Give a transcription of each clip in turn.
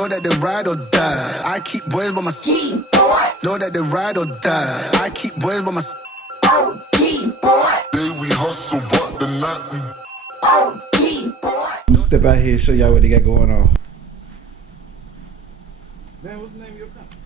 Know that they ride or die. I keep boys by my side. Know that they ride or die. I keep boys by my side. Day we hustle, but the night we I'm gonna step out here and show y'all what they got going on. Man, what's the name of your company?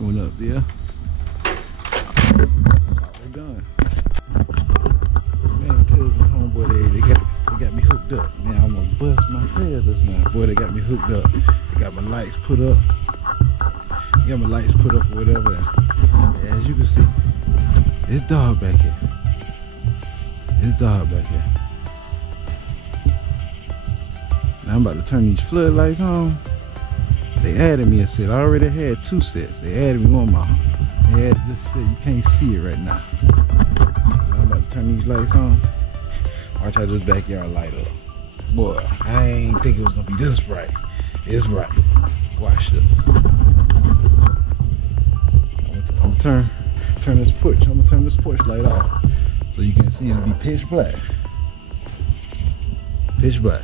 Up there. That's all we're done. Man, cousin homeboy, they got me hooked up. Man, I'm gonna bust my feathers now. Boy, they got me hooked up. They got my lights put up. Got my lights put up or whatever. And as you can see, it's dark back here. It's dark back here. Now I'm about to turn these floodlights on. They added me a set. I already had 2 sets. They added me one more. They added this set. You can't see it right now. Now I'm about to turn these lights on. Watch how this backyard light up. Boy, I ain't think it was gonna be this bright. It's bright. Watch this. I'm gonna turn this porch. I'm gonna turn this porch light off so you can see it'll be pitch black. Pitch black.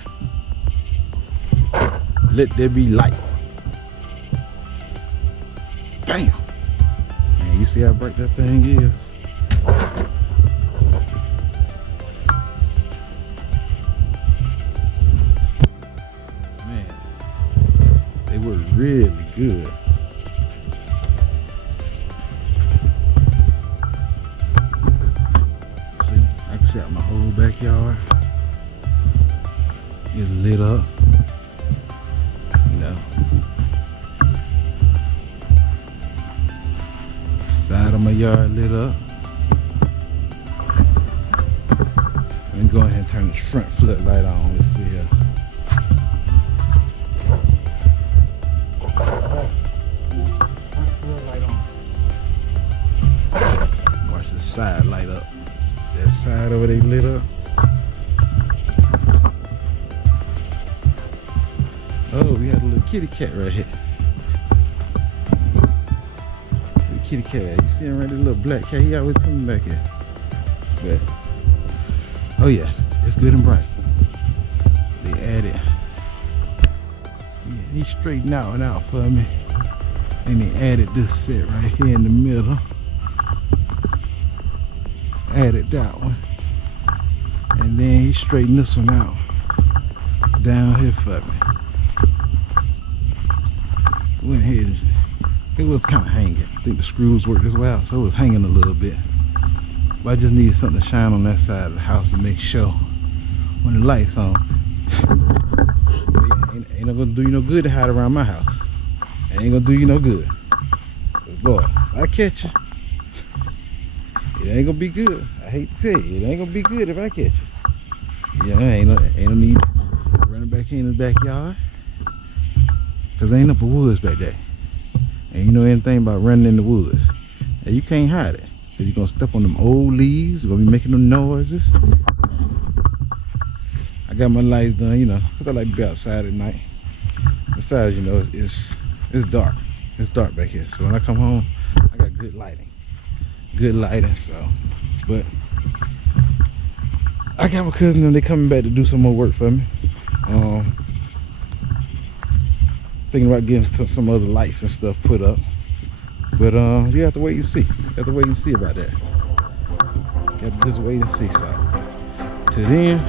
Let there be light. Bam! Man, you see how bright that thing is? Man, they were really good. See, I can see out my whole backyard. It's lit up. You know. of my yard lit up. Let me go ahead and turn this front floodlight on. Let's see here. Front floodlight on. Watch the side light up. See that side over there lit up? Oh, we had a little kitty cat right here. Little kitty cat. You see him right there, little black cat? He always coming back here. But, oh yeah, it's good and bright. They added. Yeah, he straightened out and out for me. And they added this set right here in the middle. Added that one. And then he straightened this one out down here for me. Went ahead and it was kind of hanging. I think the screws worked as well, so it was hanging a little bit. But I just needed something to shine on that side of the house to make sure when the light's on. Ain't gonna do you no good to hide around my house. It ain't gonna do you no good. Boy, I catch you. It ain't gonna be good. I hate to tell you, it ain't gonna be good if I catch you. Yeah, ain't no need running back in the backyard. Cause there ain't up a woods back there. And you know anything about running in the woods. And you can't hide it. Cause you're gonna step on them old leaves, you're gonna be making them noises. I got my lights done, you know, cause I like to be outside at night. Besides, you know, it's dark. It's dark back here. So when I come home, I got good lighting. Good lighting, so. But I got my cousin and they coming back to do some more work for me. Thinking about getting some other lights and stuff put up, but you have to wait and see. You have to wait and see about that. You have to just wait and see. So till then,